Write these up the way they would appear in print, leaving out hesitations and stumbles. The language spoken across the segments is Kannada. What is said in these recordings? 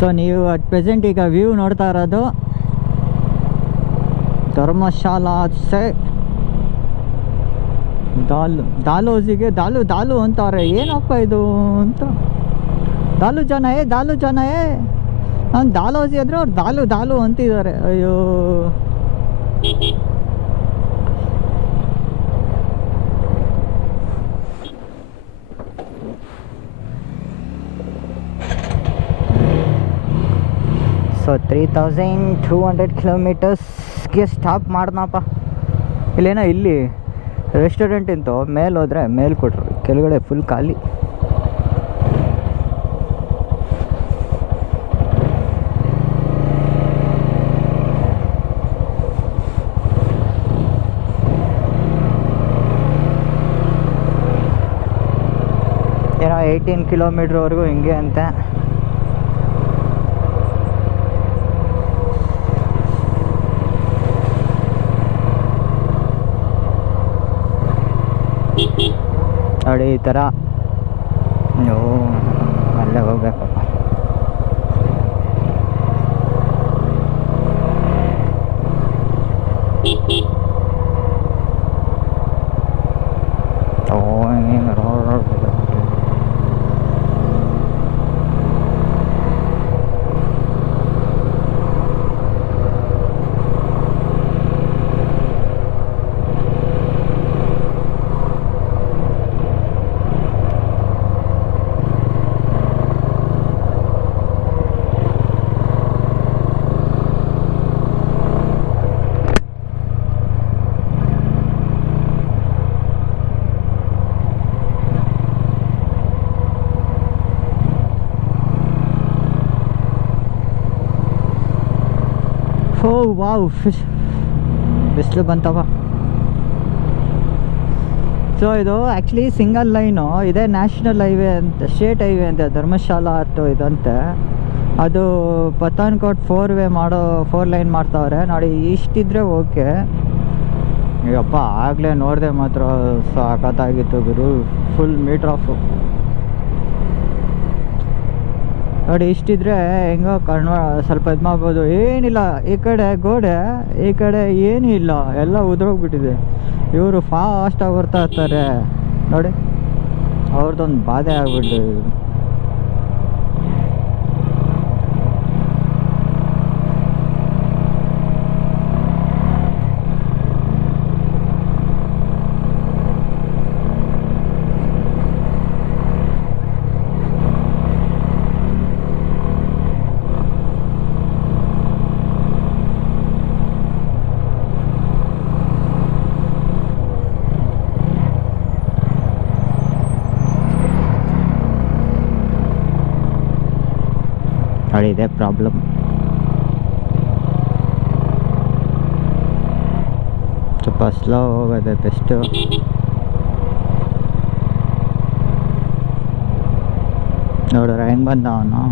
ಸೊ ನೀವು ಅಟ್ ಪ್ರೆಸೆಂಟ್ ಈಗ ವ್ಯೂ ನೋಡ್ತಾ ಇರೋದು ಧರ್ಮಶಾಲಾ ಸೆ ದಾಲೋಜಿಗೆ ದಾಲು ಅಂತಾರೆ. ಏನಪ್ಪ ಇದು ಅಂತ ದಾಲು ಜನ ನಾನು ದಾಲೋಜಿ ಅಂದರೆ ಅವ್ರು ದಾಲು ಅಂತಿದ್ದಾರೆ. ಅಯ್ಯೋ ಸೊ 3200 ಕಿಲೋಮೀಟರ್ಸ್ಗೆ ಸ್ಟಾಪ್ ಮಾಡ್ದನಪ್ಪ. ಇಲ್ಲೇನೋ ಇಲ್ಲಿ ರೆಸ್ಟೋರೆಂಟ್ ಇಂತು ಮೇಲೆ ಹೋದರೆ ಮೇಲೆ ಕೊಟ್ರು, ಕೆಳಗಡೆ ಫುಲ್ ಖಾಲಿ. ಏನೋ 18 ಕಿಲೋಮೀಟ್ರ್ವರೆಗೂ ಹಿಂಗೆ ಅಂತೆ. ನೋಡಿ ಈ ಥರ ಅಲ್ಲೇ ಹೋಗ್ಬೇಕಪ್ಪ. ಓ ವಾವ್, ಬಿಸಿಲು ಬಂತವ. ಸೊ ಇದು ಆ್ಯಕ್ಚುಲಿ ಸಿಂಗಲ್ ಲೈನು, ಇದೇ ನ್ಯಾಷನಲ್ ಹೈವೇ ಅಂತ, ಸ್ಟೇಟ್ ಹೈವೇ ಅಂತ, ಧರ್ಮಶಾಲಾ ಅಷ್ಟು ಇದಂತೆ. ಅದು ಪತಾನ್ಕೋಟ್ 4 ಲೈನ್ ಮಾಡ್ತಾವ್ರೆ ನೋಡಿ. ಇಷ್ಟಿದ್ರೆ ಓಕೆ. ಅಯ್ಯಪ್ಪ ಆಗಲೇ ನೋಡಿದೆ ಮಾತ್ರ ಸಾಕತ್ತಾಗಿತ್ತು ಗುರು, ಫುಲ್ ಮೀಟ್ರ್ ಆಫು ನೋಡಿ. ಇಷ್ಟಿದ್ರೆ ಹೆಂಗೋ ಸ್ವಲ್ಪ ಇದು ಮಾಡ್ಬೋದು. ಏನಿಲ್ಲ, ಈ ಕಡೆ ಗೋಡೆ, ಈ ಕಡೆ ಏನೂ ಇಲ್ಲ, ಎಲ್ಲ ಉದುರೋಗ್ಬಿಟ್ಟಿದೆ. ಇವರು ಫಾಸ್ಟಾಗಿ ಬರ್ತಾ ಇರ್ತಾರೆ ನೋಡಿ, ಅವ್ರದ್ದೊಂದು ಬಾಧೆ ಆಗ್ಬಿಟ್ಟಿದೆ. ಇದೆ ಪ್ರಾಬ್ಲಮ್. ಸ್ವಲ್ಪ ಸ್ಲೋ ಹೋಗೋದೆ ಬೆಸ್ಟು. ನೋಡಿದ್ರೆ ಹೆಂಗೆ ಬಂದ ಅವನು.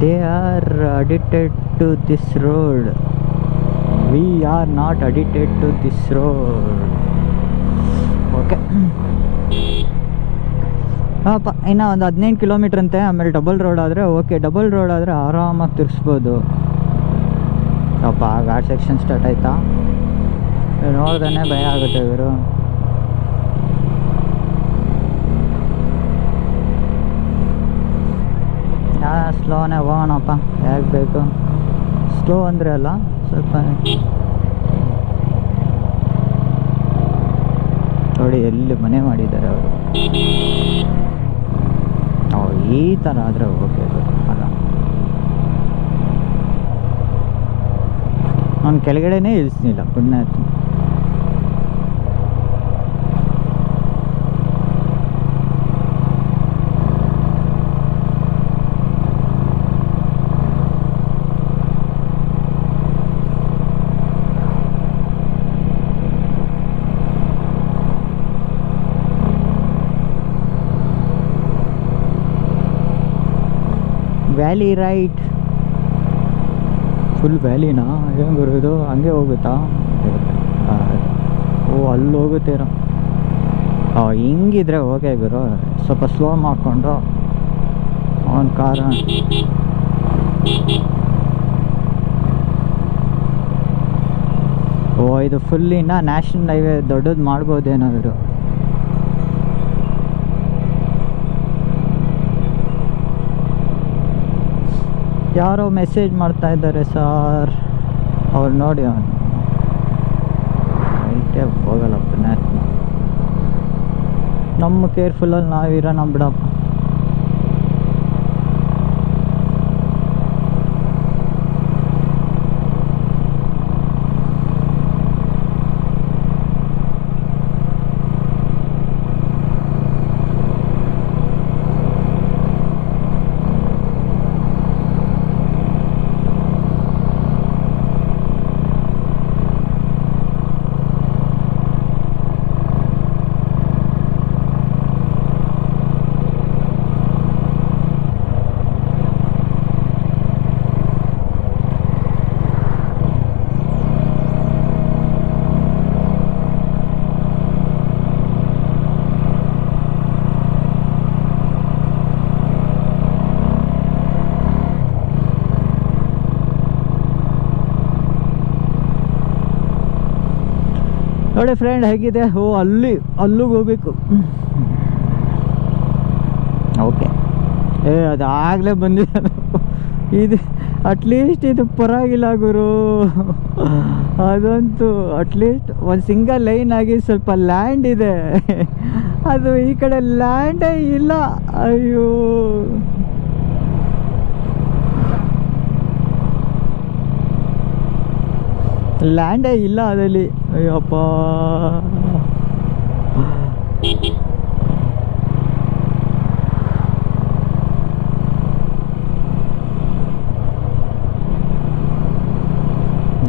They are addicted to this road. We are not addicted to this road. Okay. ಪಾಪ ಇನ್ನು ಒಂದು 15 ಕಿಲೋಮೀಟ್ರ್ ಅಂತೆ. ಆಮೇಲೆ ಡಬಲ್ ರೋಡ್ ಆದರೆ ಓಕೆ. ಡಬಲ್ ರೋಡ್ ಆದರೆ ಆರಾಮಾಗಿ ತಿರ್ಸ್ಬೋದು. ಪಾಪ ಘಾಟ್ ಸೆಕ್ಷನ್ ಸ್ಟಾರ್ಟ್ ಆಯಿತಾ, ನೋಡ್ದೇ ಭಯ ಆಗುತ್ತೆ ಇವರು. ಸ್ಲೋನೇ ಹೋಗೋಣಪ್ಪ, ಯಾಕೆ ಬೇಕು. ಸ್ಲೋ ಅಂದರೆ ಅಲ್ಲ, ಸ್ವಲ್ಪ ನೋಡಿ ಎಲ್ಲಿ ಮನೆ ಮಾಡಿದ್ದಾರೆ ಅವರು. ಈ ಥರ ಆದರೆ ಓಕೆ ಅಲ್ಲ. ನಾನು ಕೆಳಗಡೆನೇ ಇಳಿಸ್ನಿಲ್ಲ, ಪುಣ್ಯ ಆಯ್ತು. Valley right. ಫುಲ್ ವ್ಯಾಲಿನಾ? ಏನು ಬರೋದು? ಹಂಗೆ ಹೋಗುತ್ತಾ? ಓ, ಅಲ್ಲಿ ಹೋಗುತ್ತೇನೋ. ಹಿಂಗಿದ್ರೆ ಓಕೆ ಗುರು, ಸ್ವಲ್ಪ ಸ್ಲೋ ಮಾಡಿಕೊಂಡು ಅವನ ಕಾರ. ಓ, ಇದು ಫುಲ್ಲಿನ ನ್ಯಾಷನಲ್ ಹೈವೇ ದೊಡ್ಡದು ಮಾಡ್ಬೋದೇನಾದ್ರು. ಯಾರೋ ಮೆಸೇಜ್ ಮಾಡ್ತಾ ಇದ್ದಾರೆ ಸರ್, ಅವ್ರು ನೋಡಿ. ಅವನು ಐಟೇ ಹೋಗಲ್ಲಪ್ಪ. ನಮ್ಮ ಕೇರ್ಫುಲ್ಲಲ್ಲಿ ನಾವಿರೋಣ ಬಿಡಪ್ಪ. ನೋಡಿ ಫ್ರೆಂಡ್ ಹೇಗಿದೆ. ಓ, ಅಲ್ಲಿಗೆ ಹೋಗ್ಬೇಕು. ಓಕೆ. ಅದು ಆಗಲೇ ಬಂದಿದೆ. ಇದು ಅಟ್ಲೀಸ್ಟ್ ಇದು ಪರವಾಗಿಲ್ಲ ಗುರು. ಅದಂತೂ ಅಟ್ಲೀಸ್ಟ್ ಒಂದು ಸಿಂಗಲ್ ಲೈನ್ ಆಗಿ ಸ್ವಲ್ಪ ಲ್ಯಾಂಡ್ ಇದೆ. ಅದು ಈ ಕಡೆ ಲ್ಯಾಂಡೇ ಇಲ್ಲ. ಅಯ್ಯೋ, ಲ್ಯಾಂಡೇ ಇಲ್ಲ ಅದರಲ್ಲಿ. ಅಯ್ಯಪ್ಪ,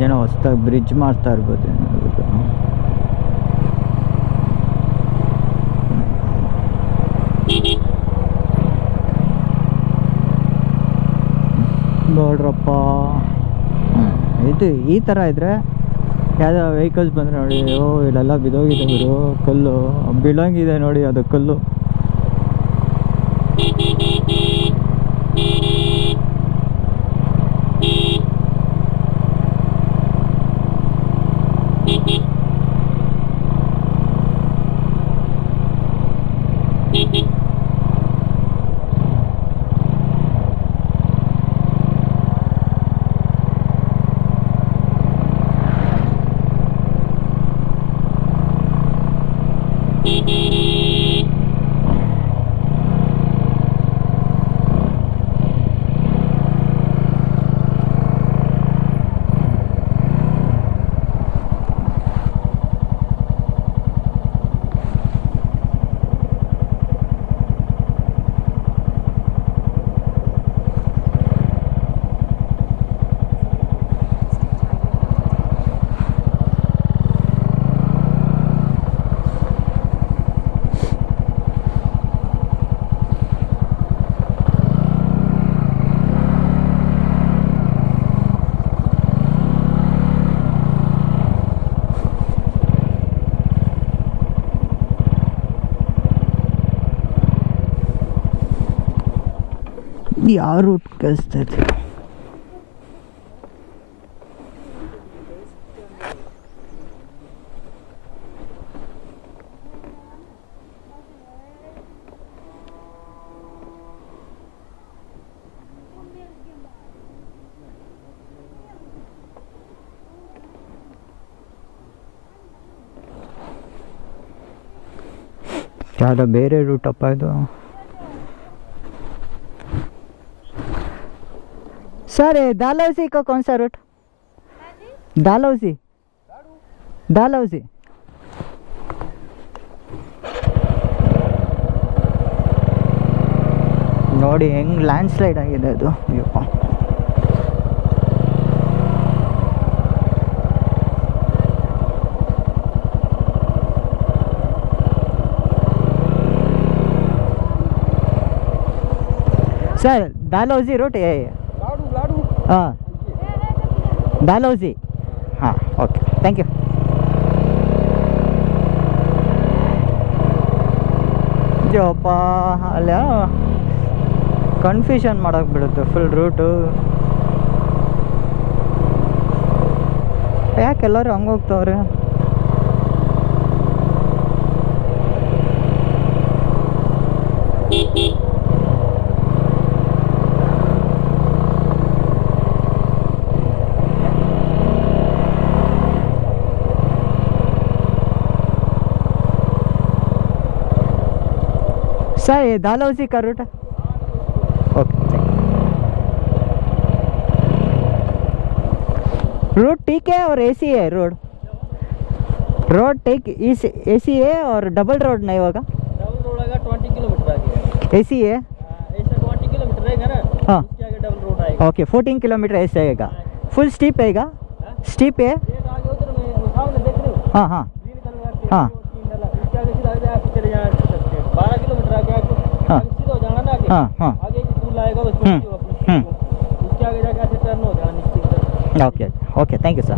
ಏನೋ ಹೊಸ್ದಾಗಿ ಬ್ರಿಡ್ಜ್ ಮಾಡ್ತಾ ಇರ್ಬೋದು ಏನಾದ್ರು. ನೋಡ್ರಪ್ಪ, ಇದು ಈ ಥರ ಇದ್ರೆ ಯಾವುದೋ ವೆಹಿಕಲ್ಸ್ ಬಂದರೆ ನೋಡಿ, ಓ ಇಲ್ಲೆಲ್ಲ ಬಿದ್ದೋಗಿದೆ ಗುರು, ಕಲ್ಲು ಬೀಳಂಗಿದೆ ನೋಡಿ, ಅದು ಕಲ್ಲು. ಯಾವ ರೂಟ್ ಕಳಿಸ್ತದೆ? ಯಾವುದೋ ಬೇರೆ ರೂಟಪ್ಪ ಇದು. सर डालहौसी का कौन सा रूट? डालहौसी, डालहौसी। ನೋಡಿ ಹೆಂಗೆ ಲ್ಯಾಂಡ್ ಸ್ಲೈಡ್ ಆಗಿದೆ ಅದು. ಅಯ್ಯಪ್ಪ, सर डालहौजी रूट ये हाँ डालहौजी हाँ ओके थैंक यू ಜೋಪ ಅಲ್ಲ ಕನ್ಫ್ಯೂಷನ್ ಮಾಡೋಕೆ ಬಿಡುತ್ತೆ ಫುಲ್ ರೂಟು ಯಾಕೆ ಎಲ್ಲರೂ ಹಂಗೆ ಹೋಗ್ತಾವ್ರೆ सर ये डालहौजी का रूट है ओके रोड ठीक है और एसी है रोड ठीक एसी है और डबल रोड नहीं होगा डबल रोड आएगा 20 किलोमीटर आगे एसी है ऐसा 20 किलोमीटर रहेगा ना हाँ उसके आगे डबल रोड आएगा ओके 14 किलोमीटर ऐसे आएगा फुल स्टीप आएगा स्टीप है ये आगे उधर में सामने देख रहे हो हाँ हाँ ग्रीन कलर का हाँ उसके आगे सीधा आगे आप चले जाना 12 किलोमीटर आगे आपको हाँ सीधा हो जाना ना आगे हाँ हाँ आगे एक पुल आएगा उसमें उसके आगे जाके ऐसे टर्न हो जाना नीचे की तरफ okay okay thank you sir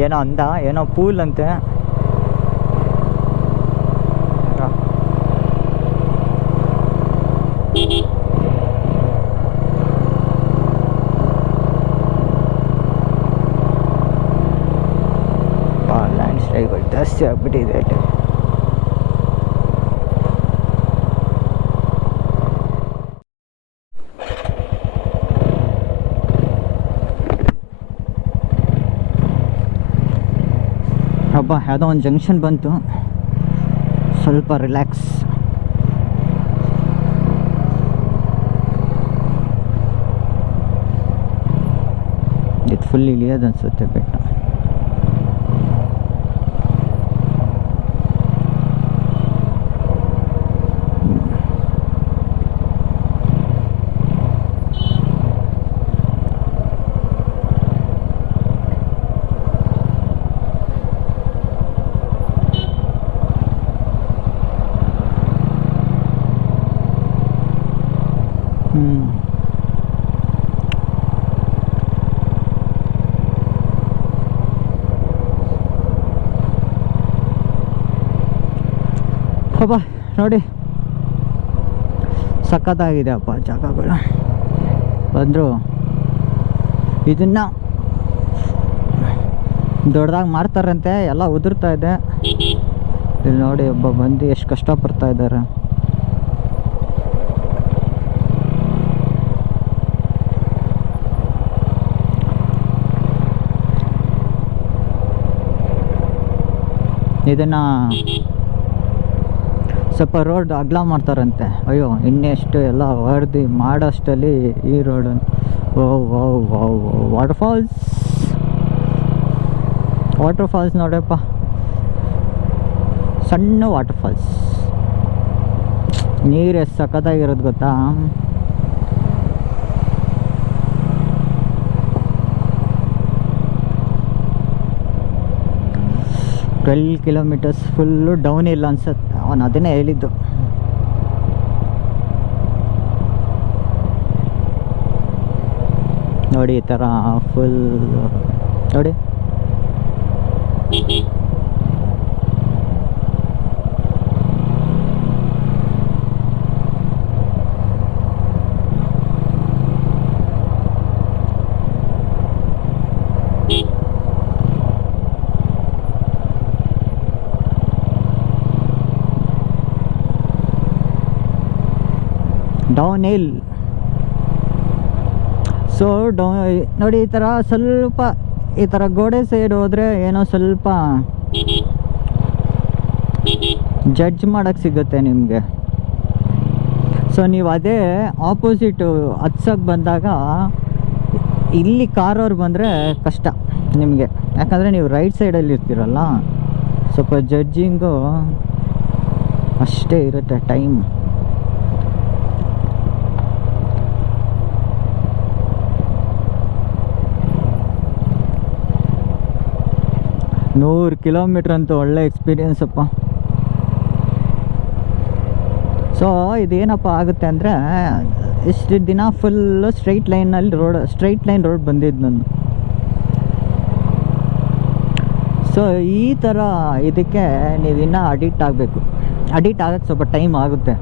ಏನೋ ಅಂದ ಏನೋ ಪೂಲ್ ಅಂತೆ ಲ್ಯಾಂಡ್ ಸ್ಲೈಡ್ಗಳು ಜಾಸ್ತಿ ಆಗ್ಬಿಟ್ಟಿದೆ ಅಲ್ಲಿ ಹಬ್ಬ ಯಾವುದೋ ಒಂದು ಜಂಕ್ಷನ್ ಬಂತು ಸ್ವಲ್ಪ ರಿಲ್ಯಾಕ್ಸ್ ಇದು ಫುಲ್ ಇಳಿಯೋದು ಅನ್ಸುತ್ತೆ ಬೆಟ್ಟ ಅಪ್ಪ ನೋಡಿ ಸಖತ್ತಾಗಿದೆ ಅಪ್ಪ ಜಾಗಗಳು ಬಂದರು ಇದನ್ನು ದೊಡ್ಡದಾಗಿ ಮಾಡ್ತಾರಂತೆ ಎಲ್ಲ ಉದುರ್ತಾ ಇದೆ ಇಲ್ಲಿ ನೋಡಿ ಒಬ್ಬ ಬಂದು ಎಷ್ಟು ಕಷ್ಟಪಡ್ತಾ ಇದ್ದಾರೆ ಇದನ್ನು ಸ್ವಲ್ಪ ರೋಡ್ ಅಗಲ ಮಾಡ್ತಾರಂತೆ ಅಯ್ಯೋ ಇನ್ನೆಷ್ಟು ಎಲ್ಲ ಹೊಡೆದು ಮಾಡೋಷ್ಟಲ್ಲಿ ಈ ರೋಡ್ ವಾಟರ್ ಫಾಲ್ಸ್ ನೋಡಪ್ಪ ಸಣ್ಣ ವಾಟರ್ ಫಾಲ್ಸ್ ನೀರು ಎಷ್ಟು ಸಖತ್ತಾಗಿರೋದು ಗೊತ್ತಾ 12 ಕಿಲೋಮೀಟರ್ಸ್ ಫುಲ್ಲು ಡೌನ್ ಇಲ್ಲ ಅನ್ಸುತ್ತೆ ಅವನು ಅದನ್ನೇ ಹೇಳಿದ್ದು ನೋಡಿ ಈ ಥರ ಫುಲ್ ನೋಡಿ ಡೌನ್ ಹಿಲ್ ಸೊ ನೋಡಿ ಈ ಥರ ಸ್ವಲ್ಪ ಈ ಥರ ಗೋಡೆ ಸೈಡ್ ಹೋದರೆ ಏನೋ ಸ್ವಲ್ಪ ಜಡ್ಜ್ ಮಾಡೋಕ್ಕೆ ಸಿಗುತ್ತೆ ನಿಮಗೆ ಸೊ ನೀವು ಅದೇ ಆಪೋಸಿಟು ಹತ್ಸಕ್ಕೆ ಬಂದಾಗ ಇಲ್ಲಿ ಕಾರವ್ರು ಬಂದರೆ ಕಷ್ಟ ನಿಮಗೆ ಯಾಕಂದರೆ ನೀವು ರೈಟ್ ಸೈಡಲ್ಲಿ ಇರ್ತೀರಲ್ಲ ಸ್ವಲ್ಪ ಜಡ್ಜಿಂಗು ಅಷ್ಟೇ ಇರುತ್ತೆ ಟೈಮ್ 100 ಕಿಲೋಮೀಟ್ರ್ ಅಂತೂ ಒಳ್ಳೆ ಎಕ್ಸ್ಪೀರಿಯನ್ಸ್ ಅಪ್ಪ. ಸೊ ಇದೇನಪ್ಪ ಆಗುತ್ತೆ ಅಂದರೆ, ಇಷ್ಟು ದಿನ ಫುಲ್ಲು ಸ್ಟ್ರೈಟ್ ಲೈನ್ ರೋಡ್ ಬಂದಿದ್ದು ನಾನು. ಸೊ ಈ ಥರ ಇದಕ್ಕೆ ನೀವು ಇನ್ನೂ ಅಡಿಕ್ಟ್ ಆಗಬೇಕು. ಅಡಿಕ್ಟ್ ಆಗೋಕ್ಕೆ ಸ್ವಲ್ಪ ಟೈಮ್ ಆಗುತ್ತೆ.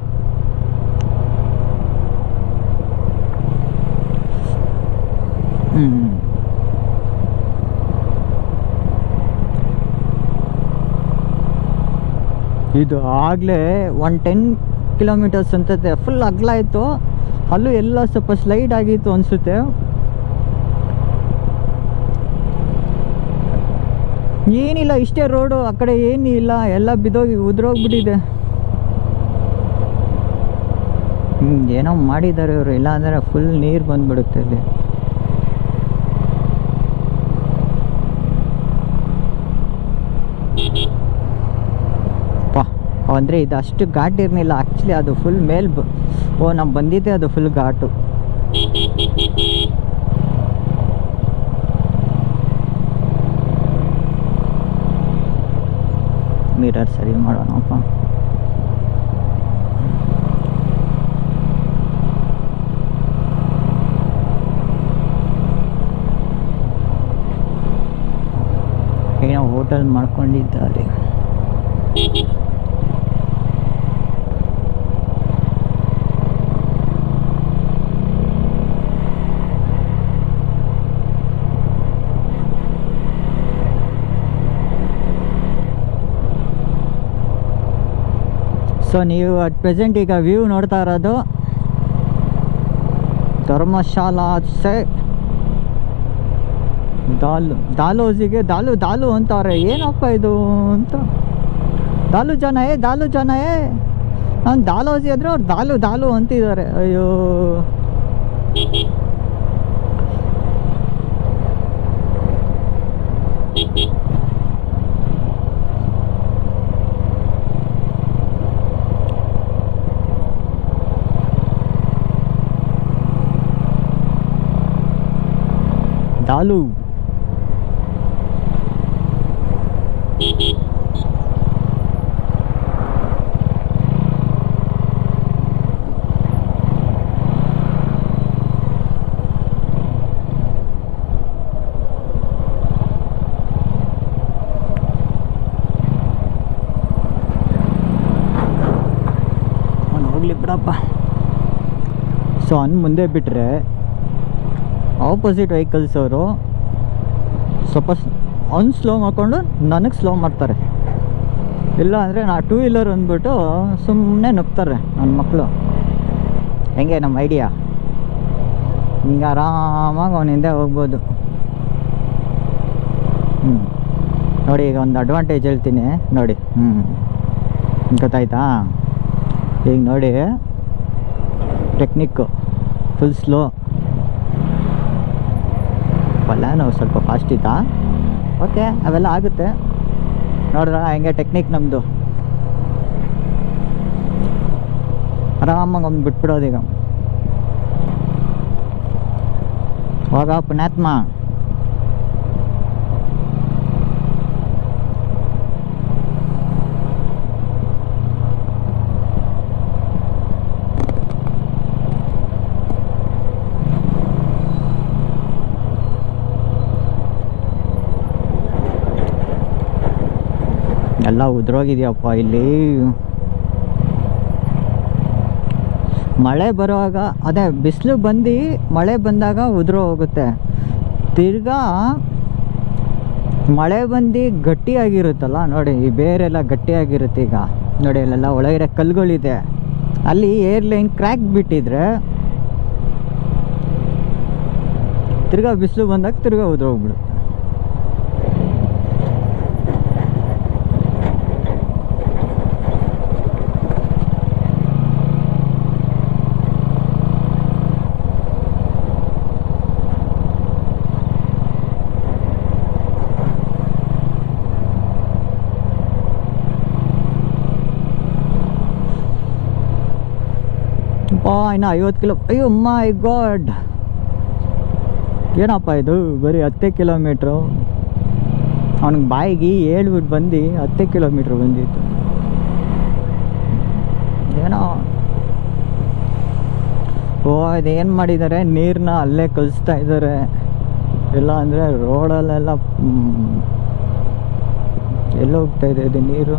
ಇದು ಆಗಲೇ 10 ಕಿಲೋಮೀಟರ್ಸ್ ಅಂತತೆ ಫುಲ್ ಅಗಲಾಯಿತು. ಅಲ್ಲೂ ಎಲ್ಲ ಸ್ವಲ್ಪ ಸ್ಲೈಡ್ ಆಗಿತ್ತು ಅನಿಸುತ್ತೆ. ಏನಿಲ್ಲ, ಇಷ್ಟೇ ರೋಡು, ಆ ಕಡೆ ಏನಿಲ್ಲ, ಎಲ್ಲ ಉದ್ರೋಗ್ಬಿಟ್ಟಿದೆ. ಏನೋ ಮಾಡಿದ್ದಾರೆ ಇವರು, ಇಲ್ಲ ಅಂದರೆ ಫುಲ್ ನೀರು ಬಂದ್ಬಿಡುತ್ತೆ ಇಲ್ಲಿ. ಅಂದರೆ ಇದು ಅಷ್ಟು ಘಾಟ್ ಇರಲಿಲ್ಲ ಆ್ಯಕ್ಚುಲಿ, ಅದು ಫುಲ್ ನಾವು ಬಂದಿದ್ದೆ ಅದು ಫುಲ್ ಘಾಟು. ಮಿರರ್ ಸರಿ ಮಾಡೋಣಪ್ಪ. ಏನೋ ಹೋಟೆಲ್ ಮಾಡ್ಕೊಂಡಿದ್ದಾರೆ. ಸೊ ನೀವು ಅಟ್ ಪ್ರೆಸೆಂಟ್ ಈಗ ವ್ಯೂ ನೋಡ್ತಾ ಇರೋದು ಧರ್ಮಶಾಲಾ ದಾಲೋಜಿಗೆ ದಾಲು ಅಂತಾರೆ. ಏನಪ್ಪ ಇದು ಅಂತ, ದಾಲು ಜನ ನಾನು ದಾಲೋಜಿ ಅಂದರೆ ಅವ್ರು ದಾಲು ಅಂತಿದ್ದಾರೆ. ಅಯ್ಯೋ, ದಾಲು ಹೋಗ್ಲಿ ಬಿಡಪ್ಪ. ಸೊ ಮುಂದೆ ಬಿಟ್ಟರೆ ಆಪೋಸಿಟ್ ವೆಹಿಕಲ್ಸ್ ಅವರು ಸ್ವಲ್ಪ ಸ್ಲೋ ಮಾಡಿಕೊಂಡು ನನಗೆ ಸ್ಲೋ ಮಾಡ್ತಾರೆ. ಇಲ್ಲ ಅಂದರೆ ನಾ 2 ವೀಲರ್ ಅಂದ್ಬಿಟ್ಟು ಸುಮ್ಮನೆ ನುಗ್ತಾರೆ ನನ್ನ ಮಕ್ಕಳು. ಹೆಂಗೆ ನಮ್ಮ ಐಡಿಯಾ, ಹಿಂಗೆ ಆರಾಮಾಗಿ ಅವನ ಹಿಂದೆ ಹೋಗ್ಬೋದು. ನೋಡಿ, ಈಗ ಒಂದು ಅಡ್ವಾಂಟೇಜ್ ಹೇಳ್ತೀನಿ ನೋಡಿ. ಗೊತ್ತಾಯ್ತಾ? ಈಗ ನೋಡಿ, ಟೆಕ್ನಿಕ್ಕು ಫುಲ್ ಸ್ಲೋ ಅಲ್ಲ, ನಾವು ಸ್ವಲ್ಪ ಫಾಸ್ಟ್ ಇತ್ತಾ. ಓಕೆ, ಅವೆಲ್ಲ ಆಗುತ್ತೆ. ನೋಡ್ರ ಹೆಂಗೆ ಟೆಕ್ನಿಕ್ ನಮ್ಮದು. ಆರಾಮಾಗಿ ಒಂದು ಬಿಟ್ಬಿಡೋದೀಗ. ಹೋಗ ಪುಣ್ಯಾತ್ಮ. ಎಲ್ಲ ಉದ್ರೋಗಿದೆಯಪ್ಪ ಇಲ್ಲಿ. ಮಳೆ ಬರುವಾಗ, ಅದೇ ಬಿಸಿಲು ಬಂದು ಮಳೆ ಬಂದಾಗ ಉದುರೋ ಹೋಗುತ್ತೆ. ತಿರ್ಗಾ ಮಳೆ ಬಂದು ಗಟ್ಟಿಯಾಗಿರುತ್ತಲ್ಲ ನೋಡಿ, ಈ ಬೇರೆಲ್ಲ ಗಟ್ಟಿಯಾಗಿರುತ್ತೆ. ಈಗ ನೋಡಿ, ಅಲ್ಲೆಲ್ಲ ಒಳಗಡೆ ಕಲ್ಲುಗಳಿದೆ. ಅಲ್ಲಿ ಏರ್ಲೈನ್ ಕ್ರ್ಯಾಕ್ ಬಿಟ್ಟಿದ್ರೆ ತಿರ್ಗಾ ಬಿಸಿಲು ಬಂದಾಗ ತಿರ್ಗಾ ಉದುರೋಗ್ಬಿಡು. ಇನ್ನು 50 ಕಿಲೋ. ಅಯ್ಯೋ ಮೈ ಗಾಡ್, ಏನಪ್ಪ ಇದು ಬರೀ 10 ಕಿಲೋಮೀಟ್ರು. ಅವ್ನಿಗೆ ಬಾಯಿಗೆ ಹೇಳ್ಬಿಟ್ಟು ಬಂದು 10 ಕಿಲೋಮೀಟ್ರ್ ಬಂದಿತ್ತು. ಏನೋ ಅದೇನು ಮಾಡಿದ್ದಾರೆ, ನೀರನ್ನ ಅಲ್ಲೇ ಕಲಿಸ್ತಾ ಇದ್ದಾರೆ. ಇಲ್ಲ ಅಂದರೆ ರೋಡಲ್ಲೆಲ್ಲ ಎಲ್ಲೋ ಹೋಗ್ತಾ ಇದೆ ಇದು ನೀರು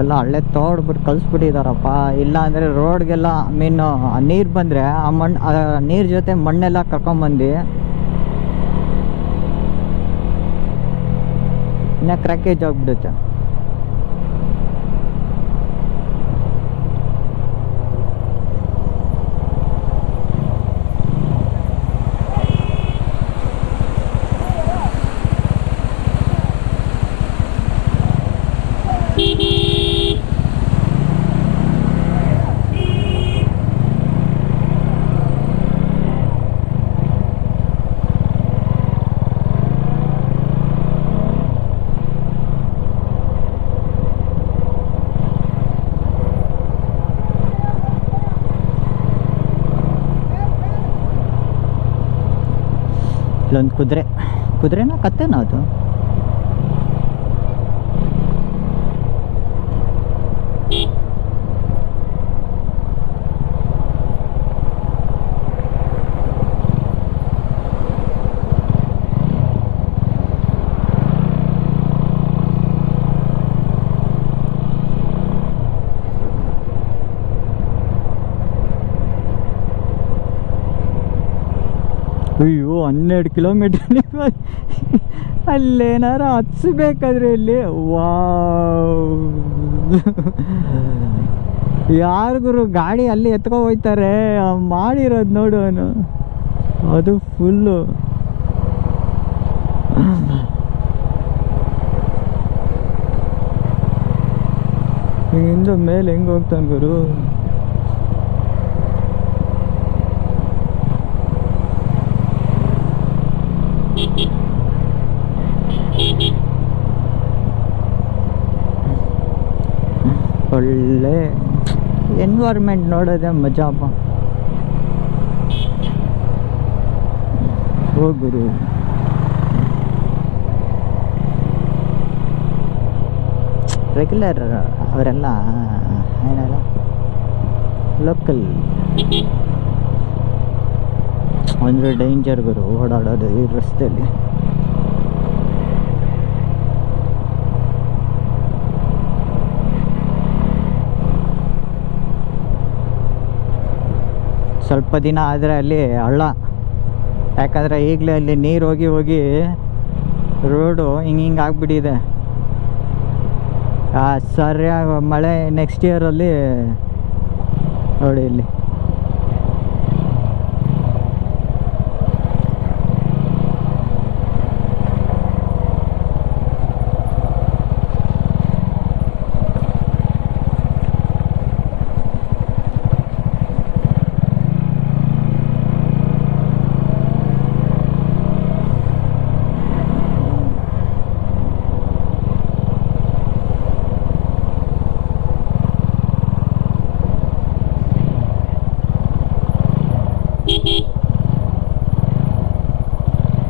ಎಲ್ಲ ಅಲ್ಲೇ ತೋಡ್ಬಿಟ್ಟು ಕಲಿಸ್ಬಿಟ್ಟಿದ್ದಾರಪ್ಪ. ಇಲ್ಲ ಅಂದರೆ ರೋಡ್ಗೆಲ್ಲ ಮೀನು ನೀರು ಬಂದರೆ ಆ ಮಣ್ಣು ನೀರು ಜೊತೆ ಮಣ್ಣೆಲ್ಲ ಕರ್ಕೊಂಬಂದು ಇನ್ನು ಕ್ರ್ಯಾಕೇಜ್ ಆಗಿಬಿಡುತ್ತೆ. ಇಲ್ಲೊಂದು ಕುದುರೆನ ಕತ್ತೆನಾ ಅದು? ಅಯ್ಯೋ 12 ಕಿಲೋಮೀಟರ್ ಅಲ್ಲೇನಾರ ಹತ್ಸ್ಬೇಕಾದ್ರೆ ಇಲ್ಲಿ ಯಾರಿಗೂ ಗಾಡಿ ಅಲ್ಲಿ ಎತ್ಕೊ ಹೋಯ್ತಾರೆ. ಮಾಡಿರೋದು ನೋಡು ಅವನು, ಅದು ಫುಲ್ಲು ಹಿಂಗಿಂದ ಮೇಲೆ ಹೆಂಗೆ ಹೋಗ್ತಾನೆ ಗುರು. ಒಳ್ಳೆ ಎನ್ವೈರ್ಮೆಂಟ್ ನೋಡೋದೇ ಮಜಾಪ. ಹೋಗುರು ರೆಗ್ಯುಲರ್ ಅವರೆಲ್ಲ ಏನಲ್ಲ ಲೋಕಲ್. ಅಂದರೆ ಡೇಂಜರ್ ಗುರು ಓಡಾಡೋದು ಈ ರಸ್ತೆಯಲ್ಲಿ. ಸ್ವಲ್ಪ ದಿನ ಆದರೆ ಅಲ್ಲಿ ಹಳ್ಳ, ಯಾಕಂದರೆ ಈಗಲೇ ಅಲ್ಲಿ ನೀರು ಹೋಗಿ ಹೋಗಿ ರೋಡು ಹಿಂಗೆ ಆಗ್ಬಿಟ್ಟಿದೆ. ಸರಿಯಾಗಿ ಮಳೆ ನೆಕ್ಸ್ಟ್ ಇಯರಲ್ಲಿ ನೋಡಿ ಇಲ್ಲಿ